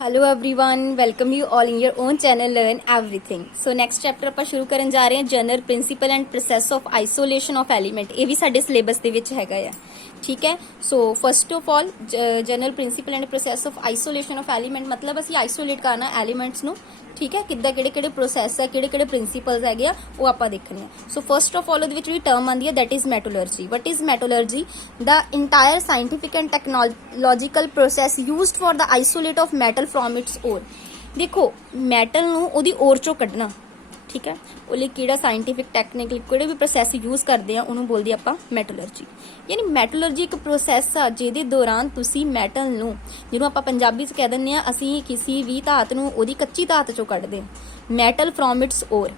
Hello everyone, welcome you all in your own channel learn everything. So next chapter ਆਪਾਂ ਸ਼ੁਰੂ ਕਰਨ ਜਾ ਰਹੇ ਹਾਂ general principal and process of isolation of element. ਇਹ ਵੀ ਸਾਡੇ ਸਿਲੇਬਸ ਦੇ ਵਿੱਚ ਹੈਗਾ ਆ, ਠੀਕ ਹੈ। ਸੋ first of all general principal and process of isolation of element ਮਤਲਬ ਅਸੀਂ ਆਈਸੋਲੇਟ ਕਰਨਾ ਐਲੀਮੈਂਟਸ ਨੂੰ, ਠੀਕ ਹੈ। ਕਿੱਦਾਂ ਕਿਹੜੇ ਪ੍ਰੋਸੈਸ ਹੈ, ਕਿਹੜੇ ਪ੍ਰਿੰਸੀਪਲਸ ਹੈਗੇ ਆ ਉਹ ਆਪਾਂ ਦੇਖਣੇ ਆ। ਸੋ ਫਸਟ ਆਫ ਆਲ ਉਹਦੇ ਵਿੱਚ ਵੀ ਟਰਮ ਆਉਂਦੀ ਹੈ that is metallurgy. What is metallurgy? The entire scientific and technological process used for the isolate of metal from its ore. देखो मैटल ਨੂੰ ਉਹਦੀ ओर ਚੋਂ ਕੱਢਣਾ, ਠੀਕ ਹੈ। ਉਹ ਲਈ ਕਿਹੜਾ ਸਾਇੰਟਿਫਿਕ ਟੈਕਨੀਕਲ ਕਿਹੜੇ ਵੀ ਪ੍ਰੋਸੈਸ ਯੂਜ਼ ਕਰਦੇ ਆ ਉਹਨੂੰ ਬੋਲਦੇ ਆਪਾਂ ਮੈਟਲਰਜੀ। ਯਾਨੀ ਮੈਟਲਰਜੀ ਇੱਕ ਪ੍ਰੋਸੈਸ ਆ ਜਿਹਦੇ ਦੌਰਾਨ ਤੁਸੀਂ ਮੈਟਲ ਨੂੰ, ਜਿਹਨੂੰ ਆਪਾਂ ਪੰਜਾਬੀ 'ਚ ਕਹਿ ਦਿੰਦੇ ਆ, ਅਸੀਂ ਕਿਸੇ ਵੀ ਧਾਤ ਨੂੰ ਉਹਦੀ ਕੱਚੀ ਧਾਤ ਚੋਂ ਕੱਢਦੇ ਆ। Metal from its ore,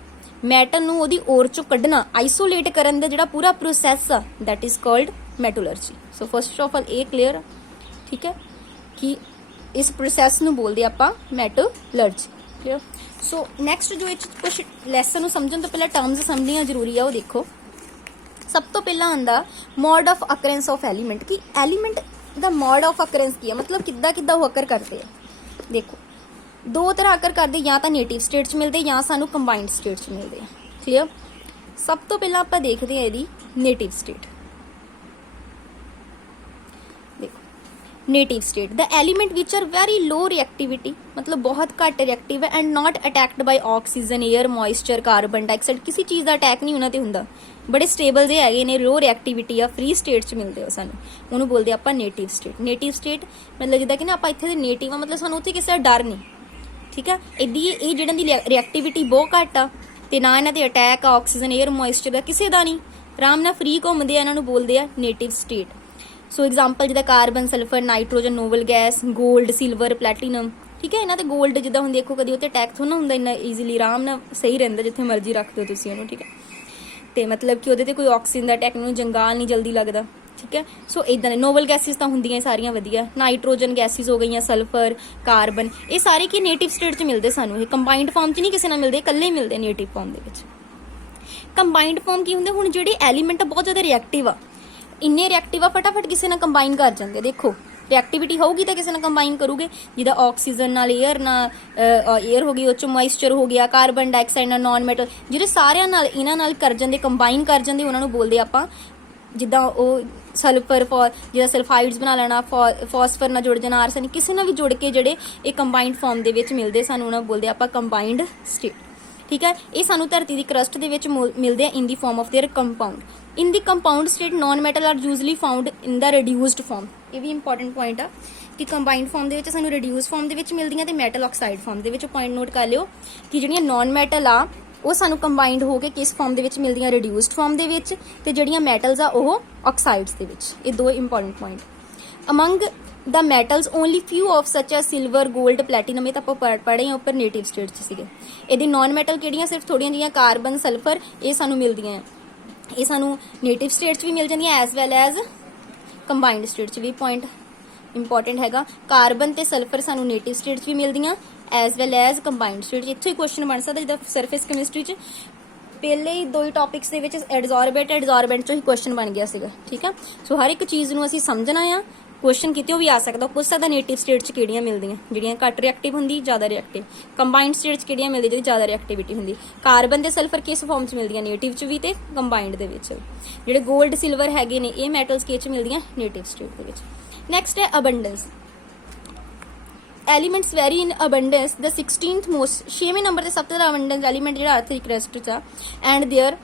metal ਨੂੰ ਉਹਦੀ ओर ਚੋਂ ਕੱਢਣਾ, ਆਈਸੋਲੇਟ ਕਰਨ ਦਾ ਜਿਹੜਾ ਪੂਰਾ ਪ੍ਰੋਸੈਸ ਆ that is called metallurgy. So first of all ਇਹ ਕਲੀਅਰ, ਠੀਕ ਹੈ, ਕਿ ਇਸ ਪ੍ਰੋਸੈਸ ਨੂੰ ਬੋਲਦੇ ਆਪਾਂ ਮੈਟਲਰਜੀ। ਕਲੀਅਰ। ਸੋ ਨੈਕਸਟ ਜੋ ਇਹ ਕੁਝ ਲੈਸਨ ਨੂੰ ਸਮਝਣ ਤੋਂ ਪਹਿਲਾਂ ਟਰਮਸ ਸਮਝਣੀਆਂ ਜ਼ਰੂਰੀ ਆ, ਉਹ ਦੇਖੋ। ਸਭ ਤੋਂ ਪਹਿਲਾਂ ਆਂਦਾ mode of occurrence of element. ਕਿ ਐਲੀਮੈਂਟ ਦਾ ਮੋਡ ਆਫ ਅਕਰੈਂਸ ਕੀ ਹੈ, ਮਤਲਬ ਕਿੱਦਾਂ ਉਹ ਅਕਰ ਕਰਦੇ ਆ। ਦੇਖੋ ਦੋ ਤਰ੍ਹਾਂ ਅਕਰ ਕਰਦੇ, ਜਾਂ ਤਾਂ ਨੇਟਿਵ ਸਟੇਟ 'ਚ ਮਿਲਦੇ ਜਾਂ ਸਾਨੂੰ ਕੰਬਾਈਨਡ ਸਟੇਟ 'ਚ ਮਿਲਦੇ ਆ। ਕਲੀਅਰ। ਸਭ ਤੋਂ ਪਹਿਲਾਂ ਆਪਾਂ ਦੇਖਦੇ ਆ ਇਹਦੀ native state. Native state the element which are very low reactivity, मतलब बहुत घट रिएक्टिव है and not attacked by oxygen, air, moisture, carbon dioxide, किसी चीज़ का अटैक नहीं उन्होंने होंदा, बड़े स्टेबल जे हैगे ने, लो रिएक्टिविटी आ, फ्री स्टेट च मिलते हो सानू, उन्होंने बोलते आपां नेटिव स्टेट। नेटिव स्टेट मतलब जिद्दां कि ना आपां इत्थे दे नेटिव आ, मतलब सानू उत्थे किसी दा डर नहीं, ठीक है। इदी ये जिहड़ां दी रिएक्टिविटी बहुत घट आ ते ना इन्हां ते अटैक आ ऑक्सीजन, एयर, मॉइस्चर दा किसी दा नहीं, आराम नाल फ्री घुमदे आ, इन्हां नू बोलदे आ नेटिव स्टेट। सो एग्जाम्पल जिदा carbon, sulphur, nitrogen, novel gas, gold, silver, platinum, ठीक है। इन्हां ते गोल्ड जिदा हुंदी, देखो कदी उत्ते अटैक थोड़ा ना हुंदा, इन्ना ईजीली आराम नाल सही रहिंदा जिथे मर्जी रख दो तुसीं उहनूं, ठीक है। ते मतलब कि उहदे ते कोई ऑक्सीजन दा अटैक नहीं, जंगाल नहीं जल्दी लगदा, ठीक है। सो इदां दे नोवल गैसिस तां हुंदियां सारियां वधिया, नाइट्रोजन गैसिस हो गईयां, सल्फर, कार्बन, ये सारे की नेटिव स्टेट च मिलदे सानूं। ये कंबाइंड फॉर्म च नहीं किसी नाल मिलदे, इकल्ले मिलदे नेटिव फॉर्म दे विच। कंबाइंड फॉर्म की हुंदे, हुण जिहड़े एलीमेंट बहुत ज़्यादा रिएक्टिव आ, इन्ने रिएक्टिव आ, फटाफट किसी नाल कंबाइन कर जाते। देखो रिएक्टिविटी होगी तो किसी नाल कंबाइन करोगे, जिदा ऑक्सीजन नाल एयर ना, एयर हो गई, उस मॉइस्चर हो गया, कार्बन डाइऑक्साइड नाल नॉन मैटल, जिहड़े सारियां नाल इन्हां नाल कर जाते, कंबाइन कर जाते, उन्हां नूं बोलदे आपां जिद्दां ਉਹ सल्फर जिहड़ा सल्फाइड्स बना लेना, फॉस्फर नाल जुड़ जाना, आर्सेनिक किसी नाल भी जुड़ के जिहड़े ये कंबाइंड फॉर्म दे विच मिलदे सानूं, उन्हां नूं बोलदे आपां कंबाइंड स्टेट, ठीक है। ये सानू धरती की क्रस्ट दे विच मिलते हैं in the form of their compound. In the compound state non metal are usually found in the reduced form. ये भी इंपॉर्टेंट पॉइंट आ कि कंबाइंड फॉर्म दे विच सानू रिड्यूस फॉर्म दे विच मिलदियां ते मेटल ऑक्साइड फॉर्म दे विच। पॉइंट नोट कर लियो कि जिहड़ियां नॉन मैटल आ वो सानू कंबाइंड होके किस फॉर्म दे विच मिलदियां, रिड्यूस्ड फॉर्म दे विच, ते जिहड़ियां मैटल्स आ वो ऑक्साइड्स दे विच। ये दो important point. Among the metals only few of such आ सिल्वर, गोल्ड, प्लैटिनम, ये तो आप पढ़े हैं ऊपर नेटिव स्टेट च सीगे। ये नॉन मैटल किहड़ियां सिर्फ थोड़ियां जिहियां कार्बन, सल्फर, ये सानू मिलदियां, ये सानू नेटिव स्टेट च भी मिल जांदियां as well as combined state च भी। पॉइंट इंपॉर्टेंट हैगा, कार्बन ते सल्फर सानू नेटिव स्टेट च भी मिलदियां as well as combined state च। इत्थों ही क्वेश्चन बन सकदा, जिद्दां सरफेस केमिस्ट्री च पहले ही दो ही टॉपिक्स दे विच एडजॉर्बेंट चों ही क्वेश्चन बन गया सीगा, ठीक है। सो हर एक चीज़ नूं असीं समझना आ, क्वेश्चन कितों भी आ सकता, पुछ सकता नेटिव स्टेट च किहड़ियां मिलदियां, जिहड़ियां घट रिएक्टिव हुंदी, ज़्यादा रिएक्टिव। कंबाइंड स्टेट च किहड़ियां मिलदियां जिहदी ज़्यादा रिएक्टिविटी हुंदी। कार्बन ते सल्फर किस फॉर्म च मिलदियां, नेटिव च भी ते कंबाइंड दे विच। जिहड़े गोल्ड, सिल्वर हैगे ने, ये मैटल्स किस च मिलदियां, नेटिव स्टेट दे विच। नैक्सट है abundance. Elements very in abundance the 16th most, 6वें नंबर से सब तो ज़्यादा अबंडेंस एलीमेंट जिहड़ा अर्थ दी क्रस्ट च आ, एंड देयर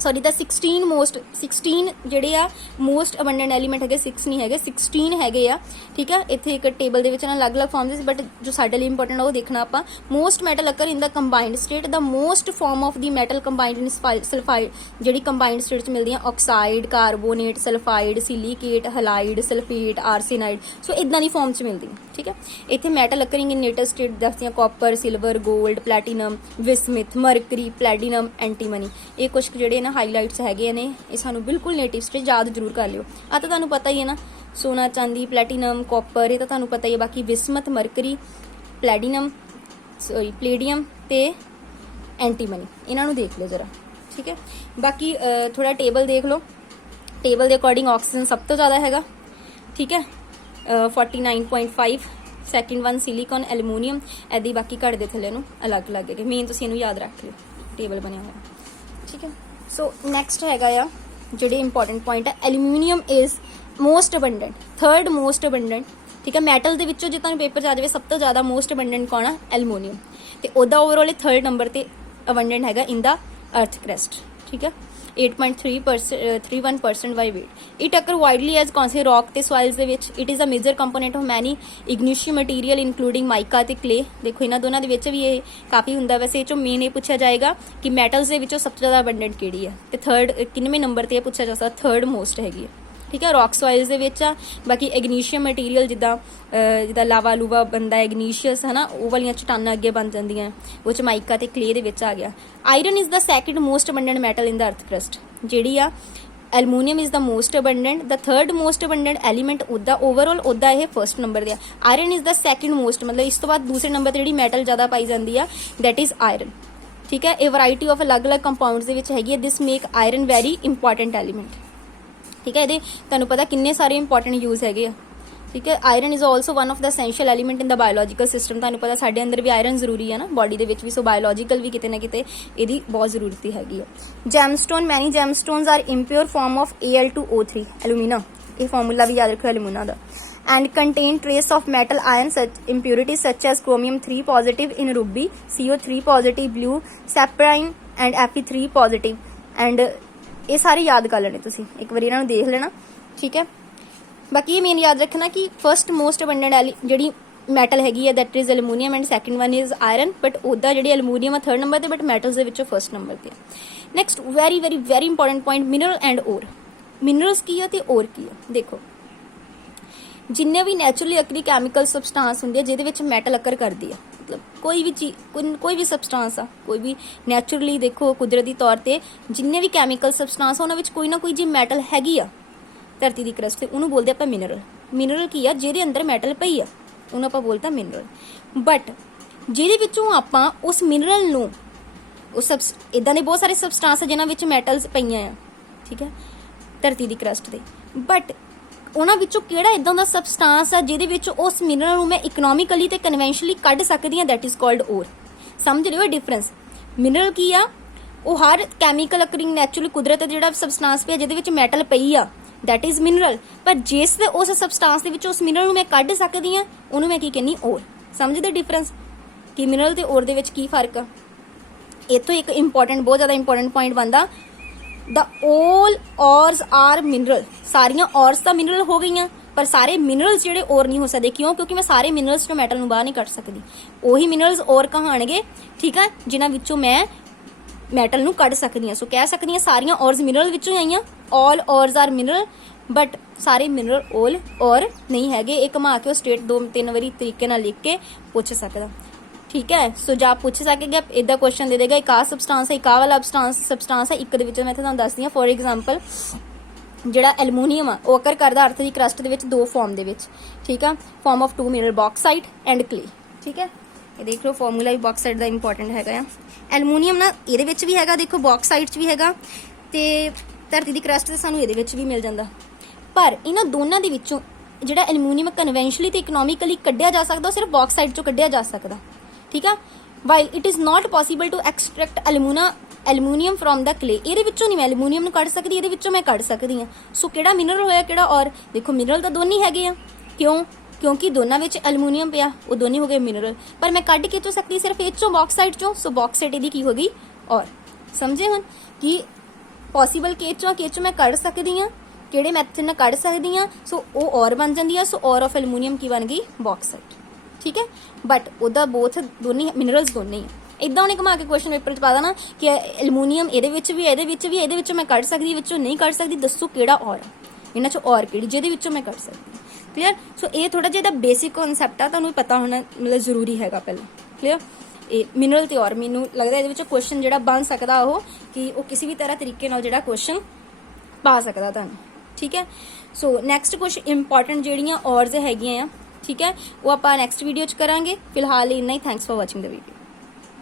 सॉरी द 16 ਜਿਹੜੇ ਆ ਮੋਸਟ ਅਬੰਡੈਂਟ ਐਲੀਮੈਂਟ ਹੈਗੇ, 6 ਨਹੀਂ ਹੈਗੇ, 16 ਹੈਗੇ ਆ, ਠੀਕ ਹੈ। ਇੱਥੇ ਇੱਕ ਟੇਬਲ ਦੇ ਵਿੱਚ ਨਾ ਅਲੱਗ-ਅਲੱਗ ਫਾਰਮ ਦੇ, ਬਟ ਜੋ ਸਾਡੇ ਲਈ ਇੰਪੋਰਟੈਂਟ ਆ ਉਹ ਦੇਖਣਾ ਆਪਾਂ। Most metal occur in the combined state, the most form of the metal combined in sulphide, ਜਿਹੜੀ ਕੰਬਾਈਨਡ ਸਟੇਟ 'ਚ ਮਿਲਦੀਆਂ oxide, carbonate, sulphide, silicate, halide, sulphate, arsenide. So ਇਦਾਂ ਦੀ ਫਾਰਮ 'ਚ ਮਿਲਦੀ, ਠੀਕ ਹੈ। ਇੱਥੇ metal occurring in native state ਦੱਸਦੀਆਂ copper, silver, gold, platinum, bismuth, mercury, platinum, antimony. ये कुछ ਜਿਹੜੇ ਨਾ ਹਾਈਲਾਈਟਸ ਹੈਗੇ ਨੇ, ਇਹ ਸਾਨੂੰ ਬਿਲਕੁਲ ਨੇਟਿਵ ਸਟੇਟ ਯਾਦ ਜ਼ਰੂਰ ਕਰ ਲਿਓ। ਆ ਤਾਂ ਤੁਹਾਨੂੰ ਪਤਾ ਹੀ ਹੈ ਨਾ, ਸੋਨਾ, ਚਾਂਦੀ, ਪਲੈਟੀਨਮ, ਕਾਪਰ, ਇਹ ਤਾਂ ਤੁਹਾਨੂੰ ਪਤਾ ਹੀ ਹੈ। ਬਾਕੀ ਵਿਸਮਤ, ਮਰਕਰੀ, ਪਲੇਡੀਅਮ ਤੇ ਐਂਟੀਮਨੀ, ਇਹਨਾਂ ਨੂੰ ਦੇਖ ਲਿਓ ਜਰਾ, ਠੀਕ ਹੈ। ਬਾਕੀ ਥੋੜਾ ਟੇਬਲ ਦੇਖ ਲਓ, ਟੇਬਲ ਦੇ ਅਕੋਰਡਿੰਗ ਆਕਸੀਜਨ ਸਭ ਤੋਂ ਜ਼ਿਆਦਾ ਹੈਗਾ, ਠੀਕ ਹੈ, 49.5, ਸੈਕਿੰਡ ਵਨ ਸਿਲੀਕਨ, ਐਲੂਮੀਨੀਅਮ, ਐਦੀ ਬਾਕੀ ਘੜ ਦੇ ਥੱਲੇ ਨੂੰ ਅਲੱਗ-ਅਲੱਗ ਹੈਗੇ। ਮੇਨ ਤੁਸੀਂ ਇਹਨੂੰ ਯਾਦ ਰੱਖ ਲਿਓ, ਟੇਬਲ ਬਣਿਆ ਹੋਇਆ, ਠੀਕ ਹੈ। ਸੋ ਨੈਕਸਟ ਹੈਗਾ ਆ ਜਿਹੜੇ ਇੰਪੋਰਟੈਂਟ ਪੁਆਇੰਟ ਹੈ, aluminium is most abundant, third most abundant, ਠੀਕ ਹੈ। ਮੈਟਲ ਦੇ ਵਿੱਚੋਂ ਜੇ ਤੁਹਾਨੂੰ ਪੇਪਰ 'ਚ ਆ ਜਾਵੇ ਸਭ ਤੋਂ ਜ਼ਿਆਦਾ ਮੋਸਟ ਅਬੰਡੈਂਟ ਕੌਣ ਆ? ਐਲੂਮੀਨੀਅਮ, ਤੇ ਉਹਦਾ ਓਵਰਆਲ 3rd ਨੰਬਰ ਤੇ ਅਬੰਡੈਂਟ ਹੈਗਾ ਇਨ ਦਾ ਅਰਥ ਕ੍ਰਸਟ, ਠੀਕ ਹੈ। 8.31% by weight। It occur widely as ਕੌਨਸੇ ਰੌਕ ਤੇ ਸੋਇਲਸ ਦੇ ਵਿੱਚ। It is a major component of many igneous material including ਮਾਈਕਾ ਤੇ ਕਲੇ। ਦੇਖੋ ਇਹਨਾਂ ਦੋਨਾਂ ਦੇ ਵਿੱਚ ਵੀ ਇਹ ਕਾਫੀ ਹੁੰਦਾ। ਵੈਸੇ ਇਹ ਚੋਂ ਮੇਨ ਇਹ ਪੁੱਛਿਆ ਜਾਏਗਾ ਕਿ ਮੈਟਲਸ ਦੇ ਵਿੱਚੋਂ ਸਭ ਤੋਂ ਜ਼ਿਆਦਾ ਅਬੰਡੈਂਟ ਕਿਹੜੀ ਹੈ, ਤੇ 3rd ਕਿੰਨਵੇਂ ਨੰਬਰ ਤੇ ਇਹ ਪੁੱਛਿਆ ਜਾ ਸਕਦਾ? 3rd ਮੋਸਟ ਹੈਗੀ ਹੈ, ਠੀਕ ਹੈ। ਰੌਕ ਸੋਇਲਸ ਦੇ ਵਿੱਚ ਆ। ਬਾਕੀ ਇਗਨੀਸ਼ੀਅਸ ਮਟੀਰੀਅਲ ਜਿੱਦਾਂ ਲਾਵਾ ਲੂਵਾ ਬਣਦਾ ਇਗਨੀਸ਼ੀਅਸ, ਹੈ ਨਾ, ਉਹ ਵਾਲੀਆਂ ਚਟਾਨਾਂ ਅੱਗੇ ਬਣ ਜਾਂਦੀਆਂ, ਉਹ 'ਚ ਮਾਈਕਾ ਤੇ ਕਲੇ ਦੇ ਵਿੱਚ ਆ ਗਿਆ। Iron is the second most abundant metal in the earth crust. ਜਿਹੜੀ ਆ aluminium is the most abundant, the 3rd most abundant element ਉਹਦਾ ਓਵਰਆਲ ਉਹਦਾ ਇਹ 1st ਨੰਬਰ ਤੇ ਆ। Iron is the second most, ਮਤਲਬ ਇਸ ਤੋਂ ਬਾਅਦ ਦੂਸਰੇ ਨੰਬਰ ਤੇ ਜਿਹੜੀ ਮੈਟਲ ਜ਼ਿਆਦਾ ਪਾਈ ਜਾਂਦੀ ਆ ਦੈਟ ਇਜ਼ ਆਇਰਨ, ਠੀਕ ਹੈ। ਇਹ ਵੈਰਾਈਟੀ ਆਫ ਅਲੱਗ-ਅਲੱਗ ਕੰਪਾਊਂਡਸ ਦੇ ਵਿੱਚ ਹੈਗੀ ਹੈ। This make iron very important element, ਠੀਕ ਹੈ। ਇਹਦੇ ਤੁਹਾਨੂੰ ਪਤਾ ਕਿੰਨੇ ਸਾਰੇ ਇੰਪੋਰਟੈਂਟ ਯੂਜ਼ ਹੈਗੇ ਆ, ਠੀਕ ਹੈ। Iron is also one of the essential element in the biological system. ਤੁਹਾਨੂੰ ਪਤਾ ਸਾਡੇ ਅੰਦਰ ਵੀ ਆਇਰਨ ਜ਼ਰੂਰੀ ਹੈ ਨਾ, ਬੋਡੀ ਦੇ ਵਿੱਚ ਵੀ, ਸੋ ਬਾਇਓਲੋਜੀਕਲ ਵੀ ਕਿਤੇ ਨਾ ਕਿਤੇ ਇਹਦੀ ਬਹੁਤ ਜ਼ਰੂਰਤ ਹੈਗੀ ਹੈ। Gemstone, many gemstones are impure form of Al2O3 alumina, ਇਹ ਫਾਰਮੂਲਾ ਵੀ ਯਾਦ ਰੱਖੋ ਐਲੂਮੀਨਾ ਦਾ। and contain trace of metal ion such impurities such as chromium 3 positive in ruby, CO3 positive blue, saprine and Fe3 positive and ਇਹ ਸਾਰੇ ਯਾਦ ਕਰ ਲੈਣੇ ਤੁਸੀਂ, ਇੱਕ ਵਾਰੀ ਇਹਨਾਂ ਨੂੰ ਦੇਖ ਲੈਣਾ, ਠੀਕ ਹੈ। ਬਾਕੀ ਇਹ ਮੇਨ ਯਾਦ ਰੱਖਣਾ ਕਿ ਫਸਟ ਮੋਸਟ ਅਬੰਡੈਂਟ ਜਿਹੜੀ ਮੈਟਲ ਹੈਗੀ ਹੈ that is aluminium and second one is iron, but ਉਹਦਾ ਜਿਹੜੀ ਐਲੂਮੀਨੀਅਮ ਆ 3rd ਨੰਬਰ ਤੇ, ਬਟ ਮੈਟਲਸ ਦੇ ਵਿੱਚੋਂ 1st ਨੰਬਰ ਤੇ। Next very very very important point, mineral and ore. Minerals ਕੀ ਆ ਤੇ ਓਰ ਕੀ ਆ? ਦੇਖੋ ਜਿੰਨੇ ਵੀ ਨੈਚੁਰਲੀ ਅਕਰੀ ਕੈਮੀਕਲ ਸਬਸਟੈਂਸ ਹੁੰਦੀ ਹੈ ਜਿਹਦੇ ਵਿੱਚ ਮੈਟਲ ਅਕਰ ਕਰਦੀ ਆ, ਮਤਲਬ ਕੋਈ ਵੀ ਚੀਜ਼, ਕੋਈ ਵੀ ਸਬਸਟੈਂਸ ਆ, ਕੋਈ ਵੀ ਨੈਚੁਰਲੀ ਦੇਖੋ ਕੁਦਰਤੀ ਤੌਰ ਤੇ ਜਿੰਨੇ ਵੀ ਕੈਮੀਕਲ ਸਬਸਟੈਂਸ ਆ ਉਹਨਾਂ ਵਿੱਚ ਕੋਈ ਨਾ ਕੋਈ ਜੇ ਮੈਟਲ ਹੈਗੀ ਆ ਧਰਤੀ ਦੀ ਕਰਸਟ ਤੇ, ਉਹਨੂੰ ਬੋਲਦੇ ਆਪਾਂ ਮਿਨਰਲ। ਮਿਨਰਲ ਕੀ ਆ? ਜਿਹਦੇ ਅੰਦਰ ਮੈਟਲ ਪਈ ਆ ਉਹਨੂੰ ਆਪਾਂ ਬੋਲਦਾ ਮਿਨਰਲ। ਬਟ ਜਿਹਦੇ ਵਿੱਚੋਂ ਆਪਾਂ ਉਸ ਮਿਨਰਲ ਨੂੰ ਇਦਾਂ ਦੇ ਬਹੁਤ ਸਾਰੇ ਸਬਸਟੈਂਸ ਆ ਜਿਨ੍ਹਾਂ ਵਿੱਚ ਮੈਟਲਸ ਪਈਆਂ ਆ, ਠੀਕ ਹੈ, ਧਰਤੀ ਦੀ ਕਰਸਟ ਤੇ, ਬਟ ਉਹਨਾਂ ਵਿੱਚੋਂ ਕਿਹੜਾ ਇਦਾਂ ਦਾ ਸਬਸਟੈਂਸ ਆ ਜਿਹਦੇ ਵਿੱਚ ਉਸ ਮਿਨਰਲ ਨੂੰ ਮੈਂ ਇਕਨੋਮਿਕਲੀ ਤੇ ਕਨਵੈਂਸ਼ਨਲੀ ਕੱਢ ਸਕਦੀ ਹਾਂ, ਦੈਟ ਇਜ਼ ਕਾਲਡ ਓਰ। ਸਮਝ ਰਹੇ ਹੋ ਡਿਫਰੈਂਸ? ਮਿਨਰਲ ਕੀ ਆ? ਉਹ ਹਰ ਕੈਮੀਕਲ ਅਕਰਿੰਗ ਨੈਚੁਰਲ ਕੁਦਰਤ ਦਾ ਜਿਹੜਾ ਸਬਸਟੈਂਸ ਪਿਆ ਜਿਹਦੇ ਵਿੱਚ ਮੈਟਲ ਪਈ ਆ ਦੈਟ ਇਜ਼ ਮਿਨਰਲ, ਪਰ ਜਿਸ ਦੇ ਉਸ ਸਬਸਟੈਂਸ ਦੇ ਵਿੱਚ ਉਸ ਮਿਨਰਲ ਨੂੰ ਮੈਂ ਕੱਢ ਸਕਦੀ ਹਾਂ ਉਹਨੂੰ ਮੈਂ ਕੀ ਕਹਿੰਦੀ? ਓਰ। ਸਮਝਦੇ ਡਿਫਰੈਂਸ ਕਿ ਮਿਨਰਲ ਤੇ ਓਰ ਦੇ ਵਿੱਚ ਕੀ ਫਰਕ ਆ? ਇੱਥੋਂ ਇੱਕ ਇੰਪੋਰਟੈਂਟ, ਬਹੁਤ ਜ਼ਿਆਦਾ ਇੰਪੋਰਟੈਂਟ ਪੁਆਇੰਟ ਬਣਦਾ, ਦਾ all ores are mineral। ਸਾਰੀਆਂ ਔਰਸ ਤਾਂ ਮਿਨਰਲ ਹੋ ਗਈਆਂ, ਪਰ ਸਾਰੇ ਮਿਨਰਲਸ ਜਿਹੜੇ ਔਰ ਨਹੀਂ ਹੋ ਸਕਦੇ। ਕਿਉਂ? ਕਿਉਂਕਿ ਮੈਂ ਸਾਰੇ ਮਿਨਰਲਸ ਤੋਂ ਮੈਟਲ ਨੂੰ ਬਾਹਰ ਨਹੀਂ ਕੱਢ ਸਕਦੀ। ਉਹੀ ਮਿਨਰਲਸ ਔਰ ਕਹਾਣਗੇ, ਠੀਕ ਆ, ਜਿਨ੍ਹਾਂ ਵਿੱਚੋਂ ਮੈਂ ਮੈਟਲ ਨੂੰ ਕੱਢ ਸਕਦੀ ਹਾਂ। ਸੋ ਕਹਿ ਸਕਦੀ ਹਾਂ ਸਾਰੀਆਂ ਔਰਸ ਮਿਨਰਲ ਵਿੱਚੋਂ ਹੀ ਆਈਆਂ, all ores are mineral, but ਸਾਰੇ ਮਿਨਰਲ all ਔਰ ਨਹੀਂ ਹੈਗੇ। ਇਹ ਘੁਮਾ ਕੇ ਉਹ ਸਟੇਟ 2-3 ਵਾਰੀ ਤਰੀਕੇ ਨਾਲ ਲਿਖ ਕੇ ਪੁੱਛ ਸਕਦਾ, ਠੀਕ ਹੈ। ਸੋ ਜਾਂ ਪੁੱਛ ਸਕੇਗਾ, ਇਦਾਂ ਕੁਐਸਚਨ ਦੇ ਦੇਗਾ, ਇੱਕ ਆਹ ਸਬਸਟੈਂਸ ਹੈ, ਇੱਕ ਆਹ ਵਾਲਾ ਸਬਸਟੈਂਸ ਹੈ, ਇੱਕ ਦੇ ਵਿੱਚ ਮੈਂ ਤੁਹਾਨੂੰ ਦੱਸਦੀ ਹਾਂ। ਫੋਰ ਐਗਜ਼ਾਮਪਲ ਜਿਹੜਾ ਐਲੂਮੀਨੀਅਮ ਆ ਉਹ ਅਕਰ ਕਰਦਾ ਅਰਥ ਦੀ ਕਰਸਟ ਦੇ ਵਿੱਚ 2 ਫਾਰਮ ਦੇ ਵਿੱਚ, ਠੀਕ ਆ, ਫਾਰਮ ਆਫ 2 ਮਿਨਰਲ, ਬੌਕਸਾਈਟ ਐਂਡ ਕਲੇ, ਠੀਕ ਹੈ। ਇਹ ਦੇਖ ਲਓ ਫਾਰਮੂਲਾ ਵੀ ਬੌਕਸਾਈਟ ਦਾ ਇੰਪੋਰਟੈਂਟ ਹੈਗਾ ਆ। ਐਲੂਮੀਨੀਅਮ ਨਾ ਇਹਦੇ ਵਿੱਚ ਵੀ ਹੈਗਾ, ਦੇਖੋ ਬੌਕਸਾਈਟ 'ਚ ਵੀ ਹੈਗਾ, ਤੇ ਧਰਤੀ ਦੀ ਕਰਸਟ ਤੇ ਸਾਨੂੰ ਇਹਦੇ ਵਿੱਚ ਵੀ ਮਿਲ ਜਾਂਦਾ। ਪਰ ਇਹਨਾਂ ਦੋਨਾਂ ਦੇ ਵਿੱਚੋਂ ਜਿਹੜਾ ਐਲੂਮੀਨੀਅਮ ਕਨਵੈਂਸ਼ਨਲੀ ਤੇ ਇਕਨੋਮਿਕਲੀ ਕੱਢਿਆ ਜਾ ਸਕਦਾ ਉਹ ਸਿਰਫ ਬੌਕਸਾਈਟ 'ਚੋਂ ਕੱਢਿਆ ਜਾ ਸਕਦਾ, ਠੀਕ ਆ। While it is not possible to extract aluminium from the clay. ਇਹਦੇ ਵਿੱਚੋਂ ਨਹੀਂ ਮੈਂ ਐਲੂਮੀਨੀਅਮ ਨੂੰ ਕੱਢ ਸਕਦੀ, ਇਹਦੇ ਵਿੱਚੋਂ ਮੈਂ ਕੱਢ ਸਕਦੀ ਹਾਂ। ਸੋ ਕਿਹੜਾ ਮਿਨਰਲ ਹੋਇਆ ਕਿਹੜਾ ਔਰ? ਦੇਖੋ ਮਿਨਰਲ ਤਾਂ ਦੋਨੇ ਹੈਗੇ ਆ। ਕਿਉਂ? ਕਿਉਂਕਿ ਦੋਨਾਂ ਵਿੱਚ ਐਲੂਮੀਨੀਅਮ ਪਿਆ, ਉਹ ਦੋਨੇ ਹੋ ਗਏ ਮਿਨਰਲ, ਪਰ ਮੈਂ ਕੱਢ ਕੇ ਤੋਂ ਸਕਦੀ ਸਿਰਫ ਇਹ ਚੋਂ, ਬੌਕਸਾਈਟ ਚੋਂ। ਸੋ ਬੌਕਸਾਈਟ ਇਹਦੀ ਕੀ ਹੋ ਗਈ? ਔਰ। ਸਮਝੇ ਹੁਣ ਕਿ ਪੋਸੀਬਲ ਕਿ ਚੋਂ ਮੈਂ ਕੱਢ ਸਕਦੀ ਹਾਂ, ਕਿਹੜੇ ਮੈਥਡ ਨਾਲ ਕੱਢ ਸਕਦੀ ਹਾਂ। ਸੋ ਉਹ ਔਰ ਬਣ ਜਾਂਦੀ ਆ। ਸੋ ਔਰ ਆਫ ਐਲੂਮੀਨੀਅਮ ਕੀ ਬਣ ਗਈ? ਬੌਕਸਾਈਟ, ਠੀਕ ਹੈ। ਬਟ ਉਹਦਾ ਬੋਥ ਦੋਨੇ ਮਿਨਰਲਸ ਦੋਨੇ ਹੀ ਆ। ਇਦਾਂ ਉਹਨੇ ਘੁਮਾ ਕੇ ਕੁਐਸਚਨ ਪੇਪਰ 'ਚ ਪਾ ਦੇਣਾ ਕਿ ਐਲੂਮੀਨੀਅਮ ਇਹਦੇ ਵਿੱਚ ਵੀ, ਇਹਦੇ ਵਿੱਚ ਵੀ, ਇਹਦੇ ਵਿੱਚੋਂ ਮੈਂ ਕੱਢ ਸਕਦੀ, ਵਿੱਚੋਂ ਨਹੀਂ ਕੱਢ ਸਕਦੀ, ਦੱਸੋ ਕਿਹੜਾ ਔਰ? ਇਹਨਾਂ 'ਚੋਂ ਔਰ ਕਿਹੜੀ ਜਿਹਦੇ ਵਿੱਚੋਂ ਮੈਂ ਕੱਢ ਸਕਦੀ? ਕਲੀਅਰ? ਸੋ ਇਹ ਥੋੜਾ ਜਿਹਾ ਬੇਸਿਕ ਕਨਸੈਪਟ ਆ, ਤੁਹਾਨੂੰ ਪਤਾ ਹੋਣਾ ਮਤਲਬ ਜ਼ਰੂਰੀ ਹੈਗਾ ਪਹਿਲਾਂ। ਕਲੀਅਰ? ਇਹ ਮਿਨਰਲ ਤੇ ਔਰ, ਮੈਨੂੰ ਲੱਗਦਾ ਇਹਦੇ ਵਿੱਚ ਕੁਐਸਚਨ ਜਿਹੜਾ ਬਣ ਸਕਦਾ ਉਹ ਕਿ ਉਹ ਕਿਸੇ ਵੀ ਤਰ੍ਹਾਂ ਤਰੀਕੇ ਨਾਲ ਜਿਹੜਾ ਕੁਐਸਚਨ ਪਾ ਸਕਦਾ ਤੁਹਾਨੂੰ, ਠੀਕ ਹੈ। ਸੋ ਨੈਕਸਟ ਕੁਛ ਇੰਪੋਰਟੈਂਟ ਜਿਹੜੀਆਂ ਔਰਸ ਹੈਗੀਆਂ ਆ, ਠੀਕ ਹੈ, ਉਹ ਆਪਾਂ ਨੈਕਸਟ ਵੀਡੀਓ 'ਚ ਕਰਾਂਗੇ। ਫਿਲਹਾਲ ਇੰਨਾ ਹੀ। Thanks for watching the video.